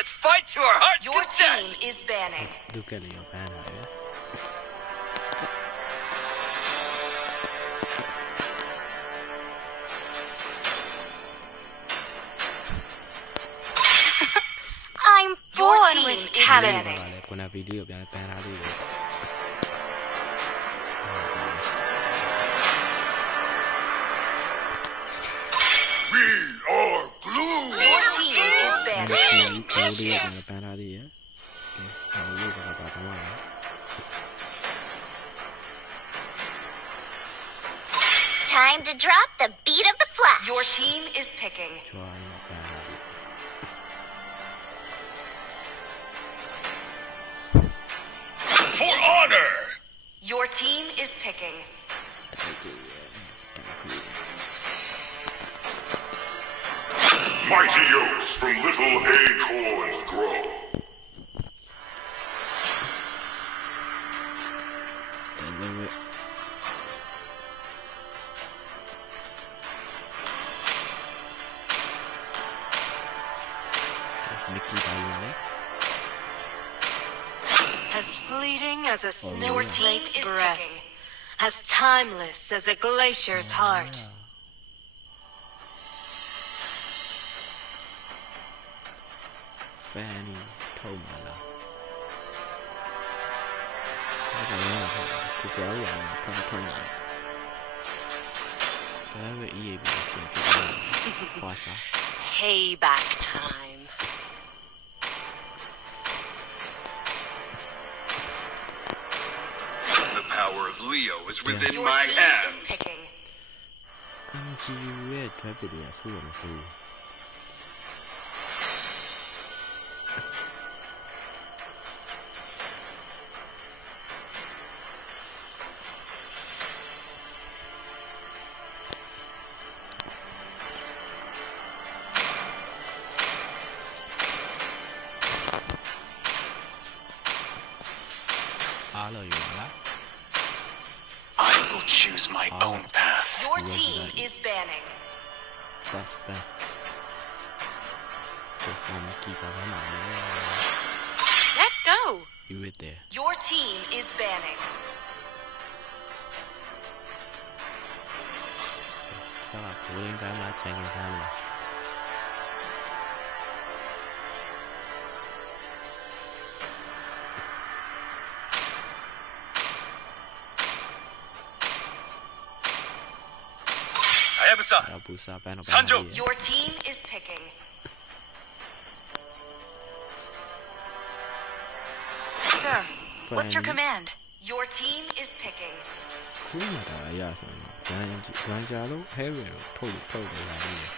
Let's fight to our heart's Your team content. is banning. လူကလေးရောဘန်းလာတယ် I'm Your born team with is ဒီ talent. ကလည်းခုနဗီဒီယိုပြန်ဘန်းလာသေးတယ် We are glue. Your team is ဒီ banning. ကိုဒီကလည်းဘန်းလာသေးတယ်ကဲဟောလို့ကတော့ဘာမှမဟုတ် Time to drop the beat of the flash. Your team is picking. ချွားဘန်းလာသေး For honor. Your team is picking. တိုက်ကူရဲ့တိုက်ကူ Mighty oaks from little acorns grow. တယ်လေဝဲမီကီပါရလေ As fleeting as a Your team snowflake's is breath, picking. as timeless as a glacier's heart. Fanny ထုံးမလားအဲ့ဒါလည်းသူကြောက်ရအောင်ဖတ်ထုံးလာဒါပဲ EAB ကိုပြန်ပြတယ်ဖာစာ Payback time. The power of Leo is within Your my team hands. is picking. MGU ရဲ့ trap တွေကဆိုးရမဆိုး အားလို့ရလား I will choose my own path. Your team is banning. ပတ်ပတ်ကိုမကီပါဘာနာလဲ Let's go. you with there Your team is banning. ဒါကကိုရင်းကမ်းမှာခြံကမ်းမှာ Hayabusa, အပူစာပန်းတော့ Sanjo Your team is picking. Sir, what's your command? Your team is picking. ခုမှဒါအရဆိုရင်ဂန်ဂျာလို့ဟဲဝဲလို့ထုတ်နေလာတယ်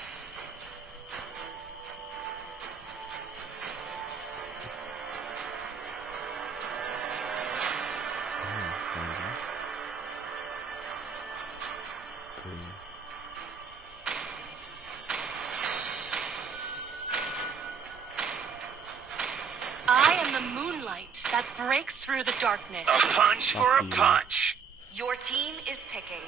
I am the moonlight that breaks through the darkness. a punch for a Fuck you. punch. Your team is picking.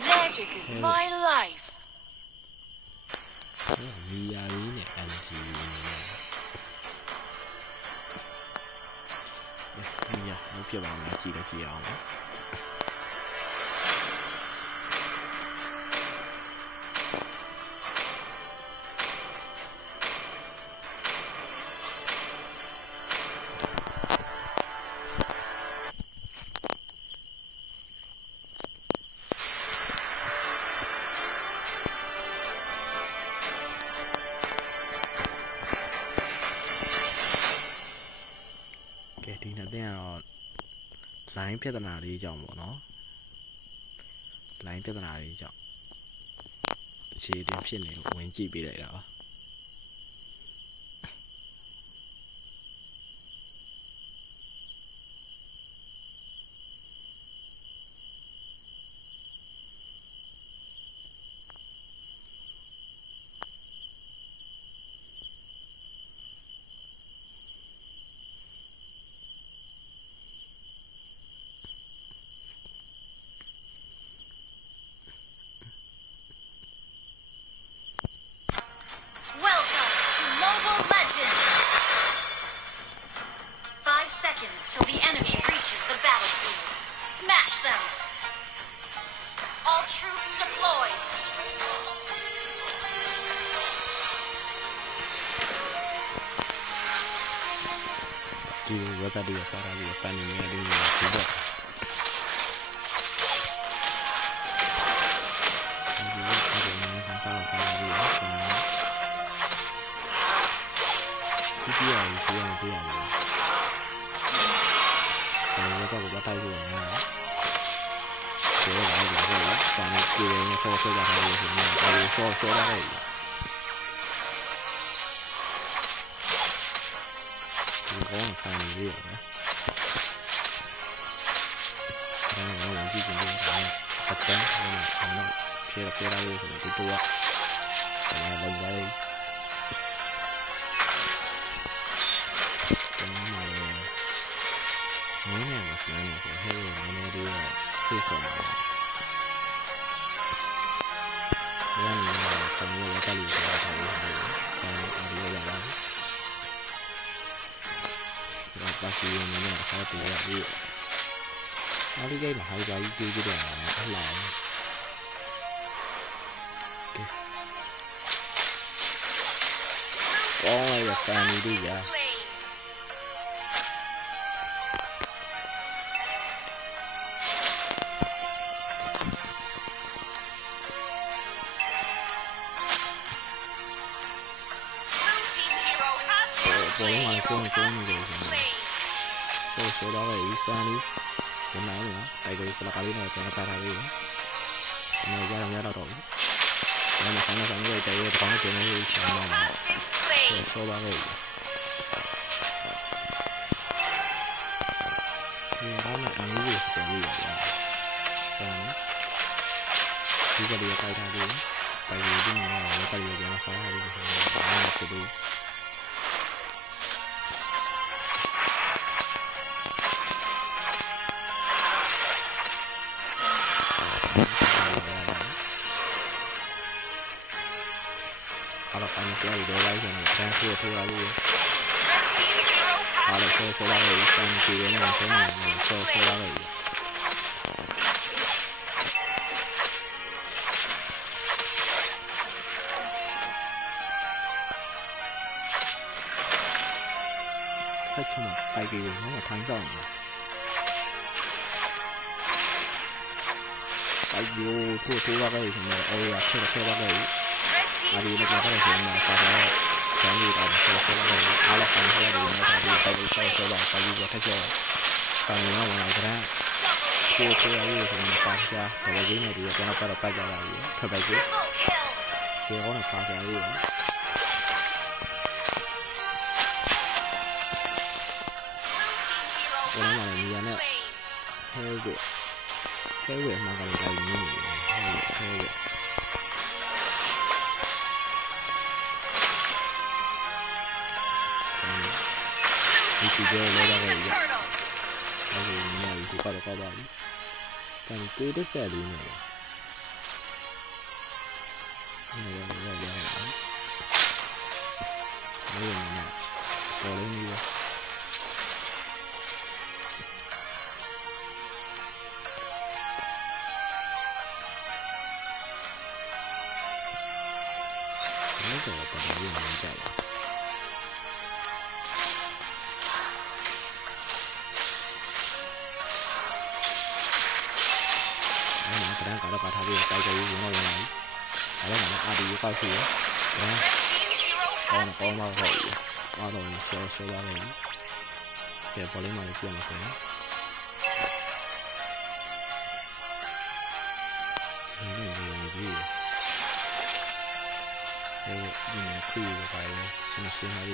Magic is my life. မီယာလေးနဲ့ MG မီယာလို့ပြပါမယ်ကြည့်အောင်နော် ကဲဒီနေ့တင်ကတော့ line ပြဿနာလေးကြောင့်ပေါ့နော် line ပြဿနာလေးကြောင့်အခြေတင်ဖြစ်နေလို့ဝင်ကြည့်ပေးလိုက်တာပါ till the enemy reaches the battlefield. Smash them! All troops deployed. ဒီဝက်ပတ်တွေစားတာပြီးဖန်နေနေတယ်ဒီတော့ဒီဝက်ပတ်တွေနေစားတာပြီးဒီပြရည်ဆိုရင်ပြရတယ်ဒီဝက်ပတ်ကိုတိုက်လို့ရတယ်ဆိုတော့ဒီလိုပဲတာနေကြည့်နေဆော့ဆော့တာလို့ဆိုနေတယ်ဆော့ဆော့တာလေဒီကောင်းဆိုင်နေရတယ်အဲ့ဒါဝင်ကြည့်ကြည့်နေတာပတ်တန်းတော့ဖြေရပြရလို့ဆိုဒီတော့အဲ့ဒါလောက်ပါလေနည်းနည်းမှပြန်နေဆိုဟဲ့နည်းနည်းလေးဆေးဆောင်ပါဘယ်နည်းလဲဆံရကလေးကတော့ထားလို့အားရရပါဘာပါစီရနေလဲဆက်တူရပြီအားလေးကိမှာဟာပါကြီးကြည့်ကြတယ်အလားကဲကောင်းလိုက်ရဆန်နေပြီကြာ Blue team hero has been slain. Trốn người số đó là ý ra đi hôm nay nữa tại vì là cái này nó ra đi này ra làm ra đâu rồi nhưng mà sáng nay người tại vì có cái chuyện này sáng nay số đó rồi nhưng đó là ăn cái gì sẽ có gì vậy thì cái điều tay ra đi tại vì cái này nó tay vì nó sáng đi nó sẽ đi anh sẽ để lại cho mình sang thua ra luôn. Họ lại số ba người sang chỉ đến là số này số ba người. Thích cho mình tay kỳ nó là thắng rồi. Tay vô thua ba người thì mình ôi là thua ba người. Adi ini kita harus mengenal pada janji dan selesai alat yang saya di tadi pagi saya coba pagi buat aja kami mau mengajar itu lagi dengan fasa baginya dia karena pada pagi lagi kebagi dia orang fasa lagi orang mana dia nak hewe makan kayak ini hewe chỉ chơi lấy ra vậy tại vì này thì có được các bạn càng cứ đứt xe đi này này đây này có lên đi nó có là cái gì mình chạy đang cả đó cả thằng tay cái gì nó này ở đó là AD cao su đó con bao rồi bao rồi số bao rồi để bỏ lên mà chuyện là thế này gì đây nhìn khui cái xin hay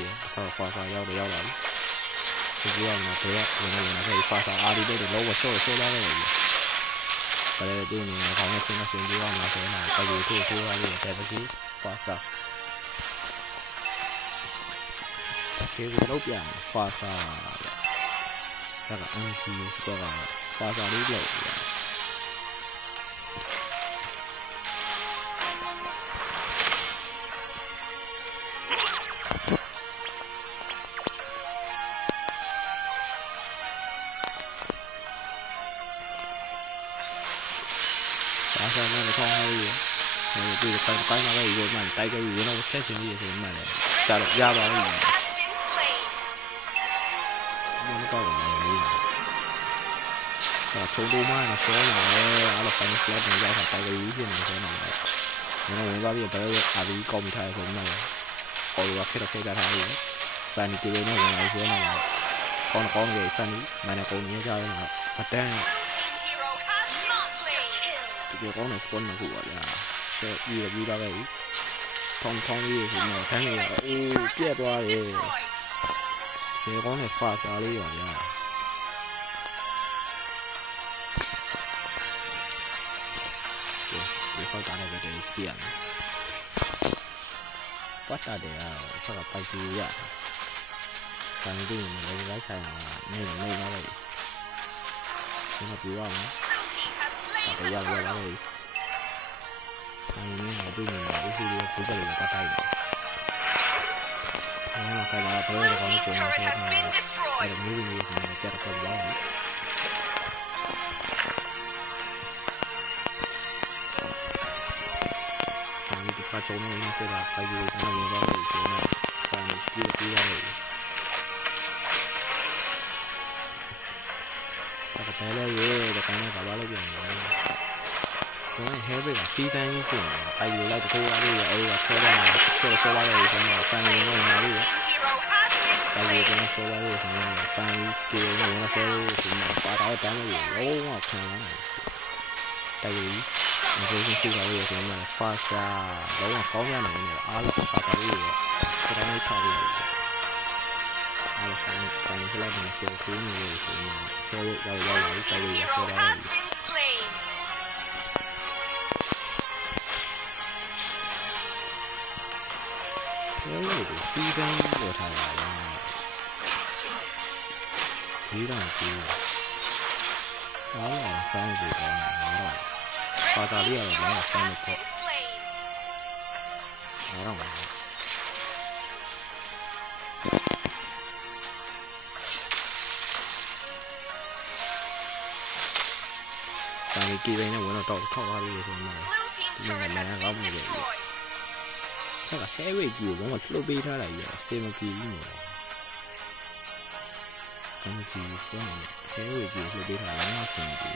pha sao giao để giao đấy sự kiện là thế là cái pha sao AD đây để lâu và số bao rồi cái điều này là không nó xin đi vào mà thế nào cái gì thu ra gì để cái pha sao cái lúc dạng pha sao các anh chị sẽ có pha sao đi lâu စားစားနဲ့ထောင်းဟိုးဒီကိုင်းလာခဲ့ရုံမှတိုက်ခဲ့ရုံတော့ဆက်ချင်ကြီးဆိုမှလည်းကြာတော့ရပါဘူး Has been slain. မတော့ဘူးချုံတိုးမှတော့ဆောလာတယ်အဲ့လိုပိုင်း flat နဲ့ရောက်တာတိုက်ခဲ့ကြီးဖြစ်နေဆိုတော့ကျွန်တော်ဝင်သွားပြီးတော့အာဒီကော်မီထားရဆိုမှလည်းအော်ရခက်တော့ခက်တာထားရယ်ဖန်တီတွေနဲ့ဝင်လာဆိုတော့ကောင်းကြီးဖန်တီမနဲ့ကောင်းကြီးကြားရတော့အတန်း Hero has not slain. ဒီကောင်းတဲ့စကွန်ကိုပါဗျာဆက်ပြီးတော့ပဲထောင်းလေးဆိုတော့တန်းရအိုးပြက်သွားတယ် Destroyed. ဒီကောင်းတဲ့ fast အားလေးပါဗျာဒီခေါက်တာလည်းပဲကြည့်ရမယ်ပတ်တာတယ်ဆက်ကပိုက်ကြီးရတန်ပြီးနေလည်းလိုက်ဆိုင်အောင်နေနေတော့ပဲကျွန်တော်ပြောရမယ် Blue team has slain တ the ရရ turtle. လာပဲဆိုင်နေတော့ပြီးနေတာဒီစီကိုပုတ်တယ်ပတ်တိုင်းတယ်အဲ့ဒါဆိုင်လာတော့ Blue ကောင်း team ကြုံနေ turret တယ် has been အဲ့ destroyed. ဒါမျိုးမျိုးကိုကြက်တော့ပြောရမယ်ဒီကချုံနေနေစတာဖိုင်ယူနေနေတော့ဒီကနေ့ဆိုင်ပြီးရတယ်အဲ့ဒါပဲလေရေဒါကနေဘာလို့ပြန်လဲကိုယ်ဟဲဘကစီးတန်းကြီးပြင်အိုင်ယူလိုက်တခိုးရလေးအဲ့ဒါဆောလာဆောလာလေးဆိုတော့ဖန်နေတော့ညာလေး Hero has been တိုင် slain. ပြန်ဆောလာလေးဆိုတော့ဖန်ကြီးနေတော့ဆောလေးဆိုတော့ပါတော့တန်းလို့လုံးဝခံရတယ်တိုင်ကြီးဒီရှိတာလေးဆိုတော့ဖာရှာလုံးဝကောင်းရနိုင်တယ်အားလုံးဖာတာလေးရောစတိုင်းလေးချပြီးအားလုံးဖိုင်စလိုက်နေစေခိုးနေလို့ဆိုတော့ခဲရောက်လာပြီးတိုင်ကြီး Hero ဆောလာ has been slain. ခဲစီးတန်းပေါ်ထားတာဒီတော့ဒီအားလုံးဆိုင်ပြီးတော့တော့ပါတာလေးရတယ်လည်းဆိုင်နေ Has ပေါ့ been slain. အားလုံးတိုင်ကြီးပိုင်းနဲ့ဝင်တော့ထောက်ထားပြီးဆိုမှ Blue team turret has been destroyed. ဟဲ့ဟဲဝေကြီးကိုဘာမှလှုပ်ပေးထားလိုက်ရစတေမကီကြီးနေကမ်းကြီးစပေါ်နေဟဲဝေကြီးလှုပ်ပေးထားလိုက်မှဆင်ပြီ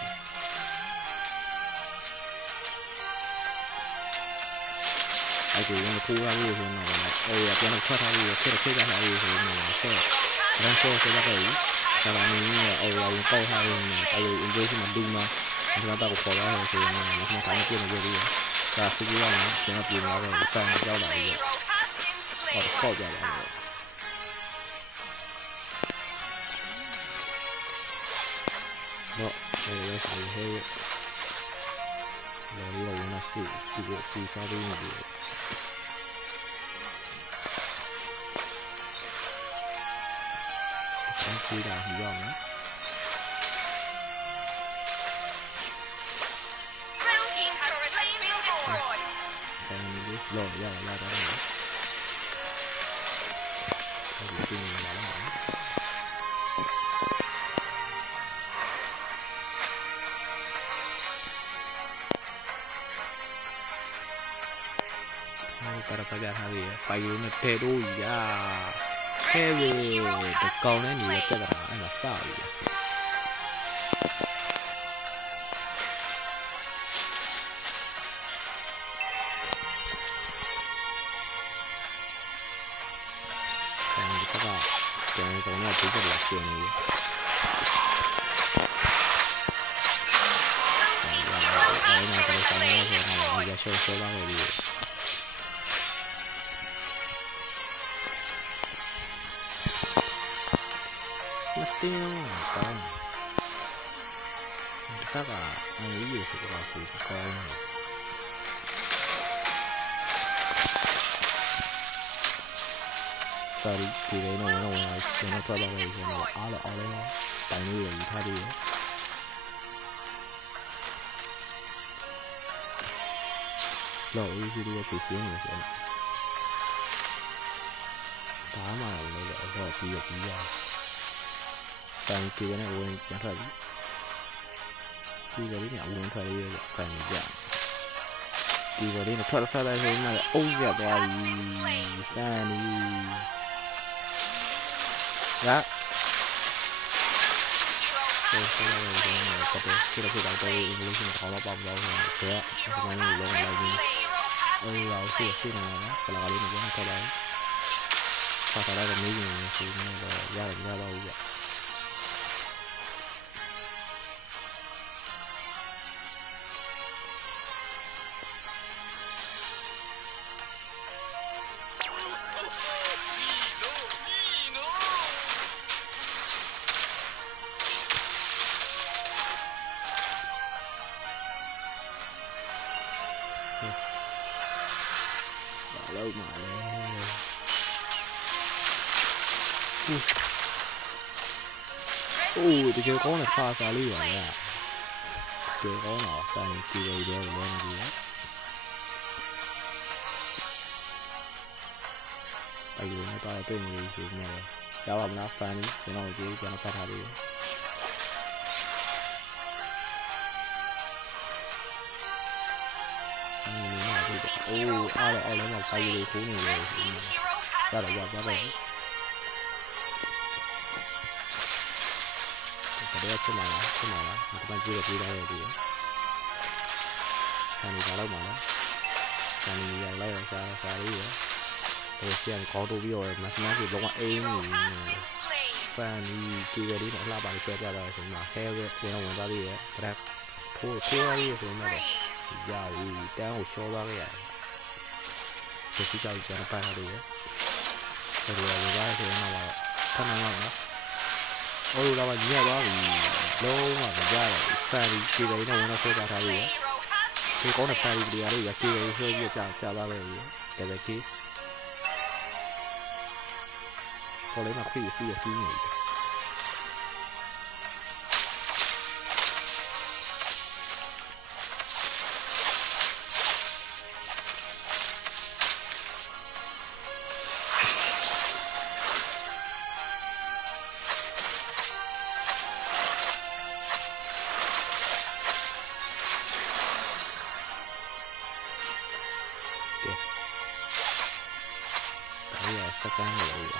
အဲ့ဒီဝင်ထိုးရလို့ဆိုတော့အော်ရပြန်ထွက်ထားပြီးခက်ကြထားပြီးဆိုတော့ဆက်ရန်ဆောဆက်ကြပြီဆရာမင်းရဲ့အော်ရဝင်ပေါက်ထားရင်အဲ့လို injection မှာဒူးမှာဒီမှာတော့ခေါ်လာတယ်ဆိုရင်လည်းကျွန်တော်တိုင်းပြနေကြပြီဒါစီကြီးရအောင်ကျွန်တော်ပြင်လာတော့ဆန်ကြောက်လာပြီ Hero has been slain. ကောက်ကြပါတော့ဟဲ့ရဆိုင်ဟဲ့လော်ရီရောနာစီဒီကိုပူစားပြီးနေတယ်ဆန်ကြီးတာဟိရောနော် Blue team turret has been destroyed. ဆန်ကြီးလော်ရတော့တယ်ဒီနေ့လာလာpara pagar a ver para una perulla heavy de con ni de pedra en la sala thì các bạn cái này chỉ là chuyện này cái này cái xong rồi thì này giờ số bao rồi đi mất tiêu con các bạn anh nghĩ gì sự là phụ con sorry thì đấy nó là cho nó cho bao giờ nó á là tại như vậy thay đi lỗi gì đi từ xíu nữa sẽ đá mà nó gọi kỳ được gì ra tại kỳ cái này quên chẳng phải khi cái nhà quên thời đi phải dạng ဒီပေါ်လေးနဲ့ထွက်ဆိုရင်လည်းအုပ်ရသွားပြီစမ်းနီရဆိုလာတယ်ဒီမှာကတော့ဒီလိုဖြစ်တော့အင်္ဂလိပ်နဲ့ခေါ်တော့ပေါ့ပေါ့ဆိုတော့ဒီမှာလည်းလုံးလိုက်ပြီးအော်စီနေနော်ကလာလေးနဲ့ပြန်ထွက်လာဖတ်လာတဲ့မျိုးကြီးနဲ့စီနေတော့ရတော့ဘူးဗျလောက်မှာလေအိုးတကယ်ကောင်းတဲ့ဖာစာလေးပါလားတကယ်ကောင်းတော့တိုင်ကြည့်ရတော့လည်းမကြည့်ရအဲ့ဒီနဲ့တော့တွေ့နေပြီနေရပါမလားဖန်စင်တော့ကြည့်ကျွန်တော်ဖတ်ထားပြီအိုးအားလည်းမပိုင်ရခိုးနေတယ်ရတော့ဒါဖြစ်လာလားဒီမှာကြည့်ရပြီးတော့ဒီဆန်နေကြတော့မှာလားဆန်နေရလိုက်စားလေးရဟိုဆီကခေါ်တော့ပြီးတော့မစမကြီးလုံးဝအိမ်နေဖန်ဒီကြည့်ရလေးတော့လှပါပြီးပြတာဆိုမှဟဲဝဲဝင်သွားသေးရဲ့ဘရက်ထိုးရည်ဆိုမှတော့ရပြီတန်းကိုရှော့သွားခဲ့ရတယ်ဒီစီကြောက်ကျန်ပါလာတယ်ဟိုလိုလာဆိုရင်တော့ဆန်းနေတော့နော်ဟိုလိုလာညက်သွားပြီလုံးဝမကြတော့ဖန်ဒီကြည့်ရင်းနဲ့ဝင်တော့ဆွဲထားထားပြီဒီကောင်းတဲ့ဖန်ဒီတွေရကြည့်ရဆွဲပြကြသွားခဲ့ပြီတယ်ပဲကြီးဟိုလေးမှာခွေးစီးနေတယ်စကန်လို့ရ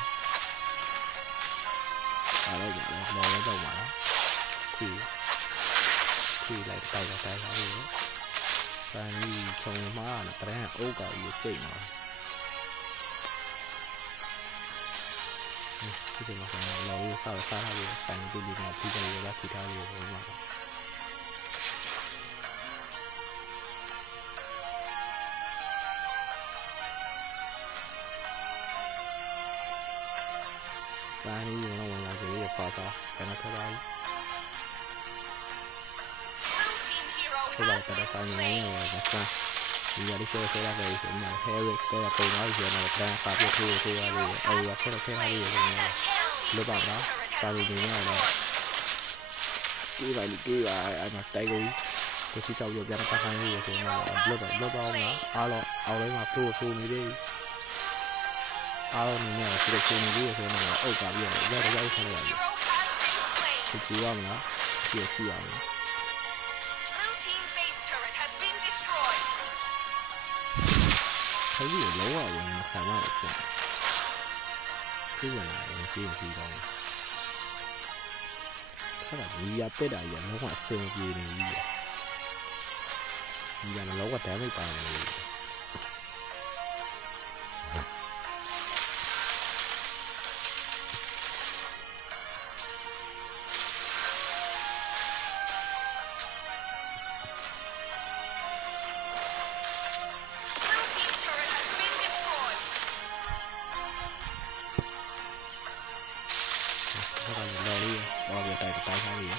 အားလုံးတော့မှာခွေးလိုက်တိုက်လာတယ်ဖန်ဒီချုံမှားနဲ့တရန်အုတ်ကောင်ကြီးကြိတ်မှာဒီချိန်မှာလော်ရီစားထားပြီးဖန်ဒီဒီမှာပြီးကြရတာထိထားပြီးဟိုမှာဒါนี่อยู่นะဝင်လာကြရပါစားအဲ့ဒါထွက်လာပြီဒီလိုကတော့ဆိုင်နေရောစမ်းဒီရည်ဆိုလာခဲ့ဆိုမှ Harris ကပုံလာပြီးတော့တန်းပါပြထိုးရတယ်အဲ့ရခဲထားပြီးဆိုမှလောပါလားတာလီနေရတော့ဒီပါလီဒီအဲ့မှာတိုက်ကိုကိုစီတောက်ရပြန်ပတ်ခိုင်းရဆိုမှလောပါအောင်လားအားလုံးအောက်လေးမှာထိုးနေတယ်အားလုံးနဲ့ဆိုတော့ကိုနေပြီးဆိုတော့အုတ်ပါပြီးတော့ရောက်ထားရတယ်စစ်ကြည့်ရမလားကြည့်ရအောင်เขาอยู่แล้วอ่ะยังสามารถคือว่ายังซีတော့ถ้าแบบมียาเป็ดอ่ะอย่างนั้นว่าเซลล์ပြေနေပြီมียามันแล้วก็แถมไม่ไปเลยတိုက်ထားပြီ။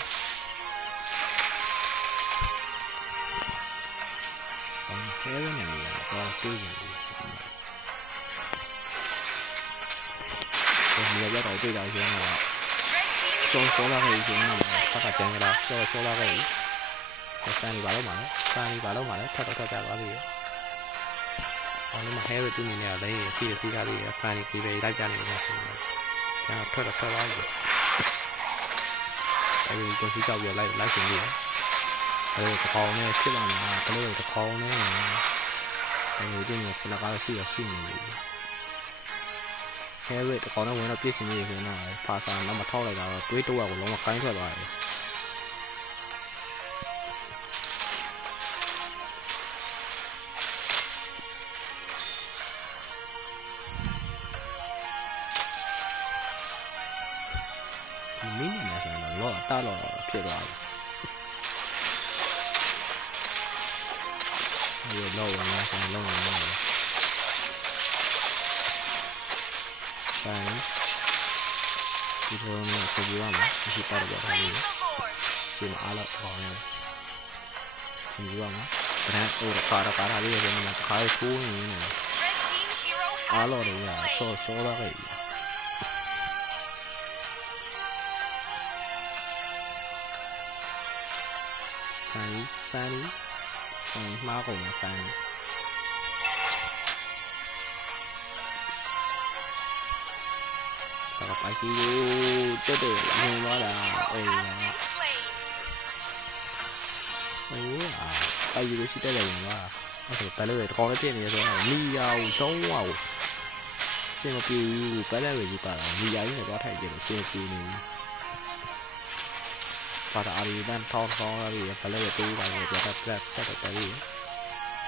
ဘာလဲနေရတော့တွေးနေတယ်။ဒီလိုတော့တွေ့တာရင်းတော့ဆောလာခဲ့ရင်ပတ်ကကြံကြတာဆောလာခဲ့ပြီ။စမ်းနေပါတော့မှာလေ။စမ်းနေပါတော့မှာလေထပ်ကြသွားပြီ။အော်ဒီမှာဟဲရတူနေရတယ်စီကားလေးစမ်းနေပြီးပဲလိုက်ကြနေတယ်ဆိုတော့ကျန်ထွက်သွားပြီ။အဲဒီကိုစီကြောက်ပြလိုက်ရှင်ပြီးတယ်အဲဒီတစ်ခေါင်းနဲ့ဖြစ်လာမှာကလေးတစ်ခေါင်းနဲ့ တကယ်တည်းကဖလကားရှိနေပြီဟဲရစ်တကောင်တော့ဝင်တော့ပြည့်စင်နေပြီဆိုတော့ဖာသာနောက်မှထောက်လိုက်တာတော့တွေးတော့ကိုလုံးဝကိုင်းထွက်သွားတယ်မင်းနဲ့ဆိုတော့လောတာလောဖြစ်သွားပြီဒီလောဝင်လာဆိုတော့လုံးဝမရဘူးဆိုင်ဒီလိုမျိုးဆက်ပြီးရမှာဒီပါတော့ဒါလေးချိန်မအားတော့ဟောင်းနေချိန်ပြီးရမှာဗရန်အိုးကားလေးရတယ်မှာခါးထိုးနေနေ Red team hero အားလို့ရဆောလာခဲ့ဖန်မှားကုန်ဖန်တော့ไปကြီးတက်တယ်ဝင်သွားတာအေး has been slain. ဟိုไปကြီးလို့ရှိတက်တယ်ဝင်သွားအဲ့ဒါပဲလို့တကောင်လေးပြည့်နေရဆိုတော့မီယာကိုကျောင်းဝါကိုစင်မပြေဘူးပဲလဲပဲယူပါတာမီယာကြီးနဲ့သွားထိုက်ကြလို့စင်ပြေနေပါတာအရီတန်ထောင်းလာပြီးပဲလဲတူးပါလို့ပြတ်တက်တယ်ပြီး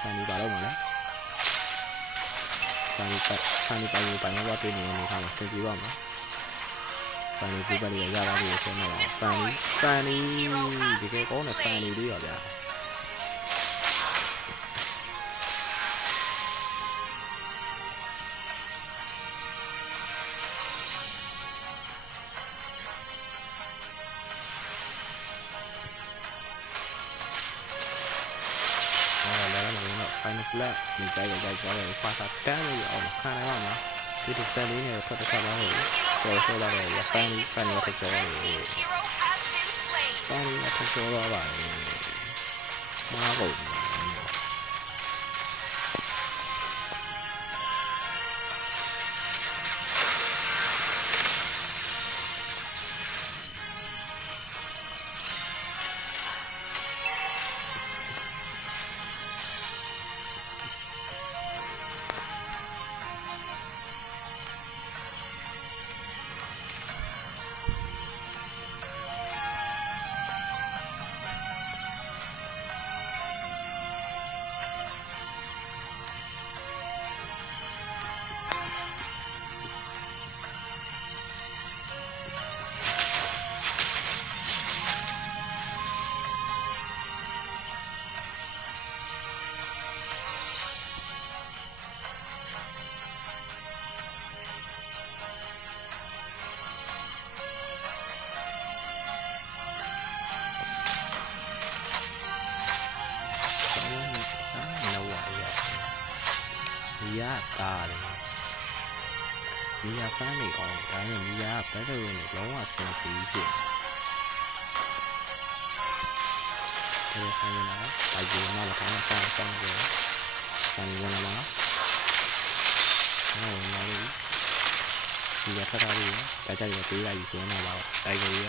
ဆန်ဒီပါတော့မလဲဆန်ဒီပိုင်တော့တွေ့နေနေခါမှာစင်ပြေပါမှာဖန်ဒီပြပလေးရတာလေးဆိုတော့ဖန်ဒီဒီကေကောင်းတဲ့ဖန်ဒီလေးရောဗျာfinance လက်ဒီကြိုက်တယ်ဖာသာတန်းလို့အောင်ခံရအောင်နော်ဒီစက်လေးနဲ့ဖတ်တက်ပါလို့ဆောလာတယ်ဖန်ဒီထက်ဆောရတယ် Hero has been slain. ဖန်ဒီထက်ဆောလာပါမားကုန်ရတာလေဒီရဖမ်းနေအောင်ဒါနဲ့ဒီရဘက်တော့နေလုံးဝဆင်ပြီးဖြစ်တယ်ဆိုင်ရလာတိုင်ကြီးမှာလည်းကောင်းတယ်ဆိုင်ရလာမှာဝင်လာလို့ဒီရထတာလေးဒါကြိုက်ရပေးလိုက်ဆိုတော့တော့တိုင်ကြီးရ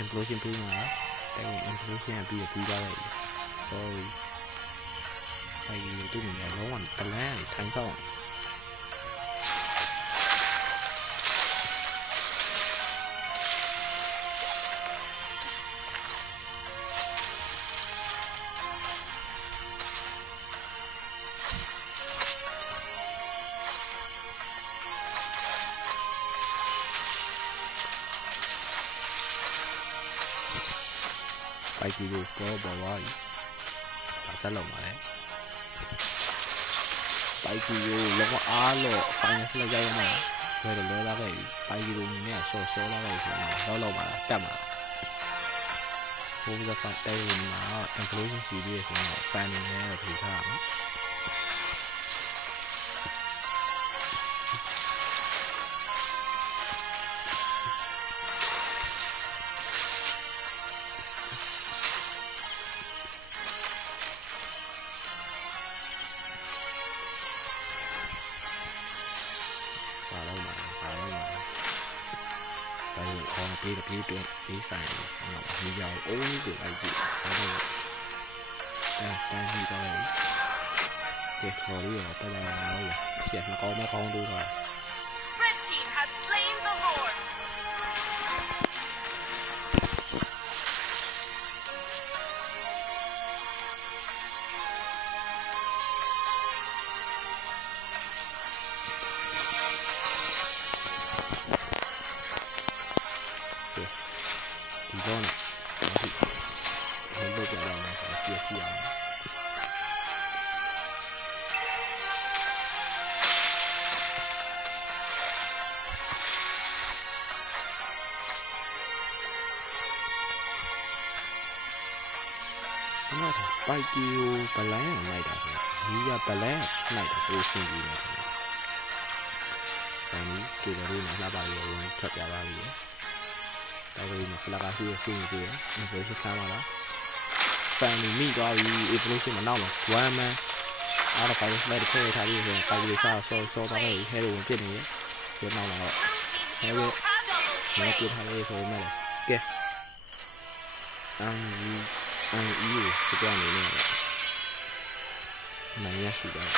implosion ပြီးမှာတိုင် implosion ပြီးသွားတယ် sorry ไปดูเหมือนกันแล้ววันตะแล่ทั้งสองไปกี่ลูกก็บอกว่าจะลงมาแล้วไปกี่โลแล้วก็ไฟนั้นสลายใหญ่มาเลยแล้วก็ไปกี่โลเนี่ยโซแล้วก็แล้วเรามาแต่มาผมจะฟังได้มาแอนโทนีซีรีส์ของแฟนเนี่ยถือท่าพี่ตัวพี่ใส่หนังมียาวโอ้ยเกิดอะไรจีแล้วก็แต่ที่ก็เลย ကဲတော်လေးရောပတ်လာတော့ရဖြစ်မကောင်းမကောင်းတို့တော့ Red team has slain the Lord. ဒီတော့နဲ့ဒီဘယ်လိုကြတော့ကြည့်ကြည့်အောင်ဒီမှာပိုက်ကီယိုဘလန်လိုက်တာဆိုဒီကဘလန်လိုက်တာကိုစင်ကြည့်နေတယ်။ဇာနီကေဒရီနဲ့လှပါရီဝင်ထွက်ပြပါပြီ။ဒါပေမဲ့ကလာကာစီရဲ့စင်ကြည့်ရအင်ဖိုရှင်းထားပါလား။ဖန်မီမိသွားပြီ evolution မနောက်မှာ1 man အားတော့ fire slide ခွဲထားပြီးဆိုရင်ပိုက်ကီယိုဆော့သွားတယ်ဟဲလိုဝင်ပြစ်နေတယ်။ဒီနောက်မှာတော့ Blue team hero has double မ slain. ပြစ်ထားလေးဆိုရင်လည်းကဲအန်အီကိုစပြနေနေတယ်။နိုင်ရရှိတယ်